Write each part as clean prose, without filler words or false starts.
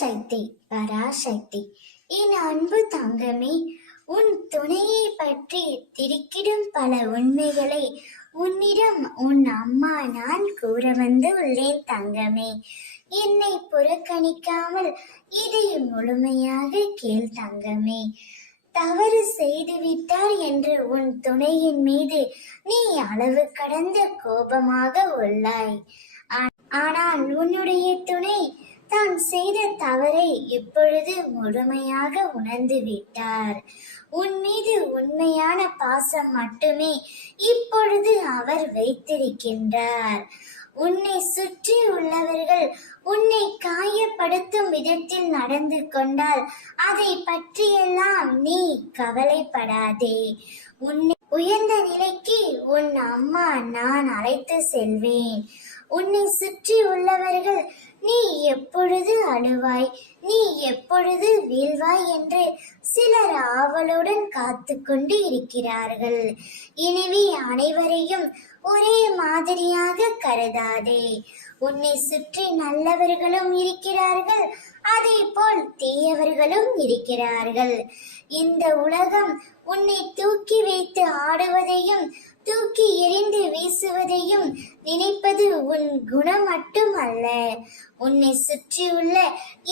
சக்தி பராசக்தி. என் அன்பு தங்கமே, உன் துணையை பற்றி திடுக்கிடும் பல உண்மைகளை உன்னிடம் உன் அம்மா நான் கூற வந்து உள்ளேன் தங்கமே. என்னை புறக்கணிக்காமல் இதை முழுமையாக கேள் தங்கமே. தவறு செய்துவிட்டார் என்று உன் துணையின் மீது நீ அளவு கடந்த கோபமாக உள்ளாய். ஆனால் உன்னுடைய துணை தான் செய்த தவறை இப்பொழுது முழுமையாக உணர்ந்து விட்டார். உன் மீது உண்மையான பாசம் மட்டுமே இப்பொழுது அவர் வைத்திருக்கின்றார். உன்னை சுற்றி உள்ளவர்கள் உன்னை காயப்படுத்தும் விதத்தில் நடந்து கொண்டால் அதை பற்றியெல்லாம் நீ கவலைப்படாதே. உன்னை உயர்ந்த நிலைக்கு உன் அம்மா நான் அழைத்து செல்வேன். உன்னை சுற்றி உள்ளவர்கள் நீ எப்பொழுது அழுவாய், நீ எப்பொழுது வீழ்வாய் என்று சிலர் ஆவலுடன் காத்து கொண்டு இருக்கிறார்கள். எனவே அனைவரையும் ஒரே மாதிரியாக கருதாதே. உன்னை சுற்றி நல்லவர்களும் இருக்கிறார்கள், அதே போல் தீயவர்களும் இருக்கிறார்கள். இந்த உலகம் உன்னை தூக்கி வைத்து ஆடுவதையும் தூக்கி எறிந்து வீசுவதையும் நினைப்பது உன் குணம் மட்டும் அல்ல. உன்னை சுற்றியுள்ள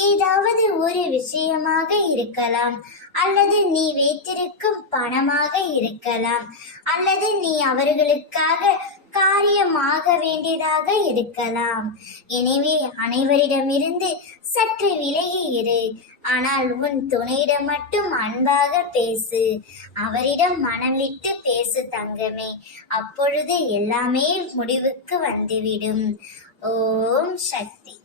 ஏதாவது ஒரு விஷயமாக இருக்கலாம், அல்லது நீ வைத்திருக்கும் பணமாக இருக்கலாம், அல்லது நீ அவர்களுக்காக காரியமாக வேண்டியதாக இருக்கலாம். எனவே அனைவரிடமிருந்து சற்று விலகி இரு. ஆனால் உன் துணையிடம் மட்டும் அன்பாக பேசு. அவரிடம் மனம் விட்டு பேசு தங்கமே. அப்பொழுது எல்லாமே முடிவுக்கு வந்துவிடும். ஓம் சக்தி.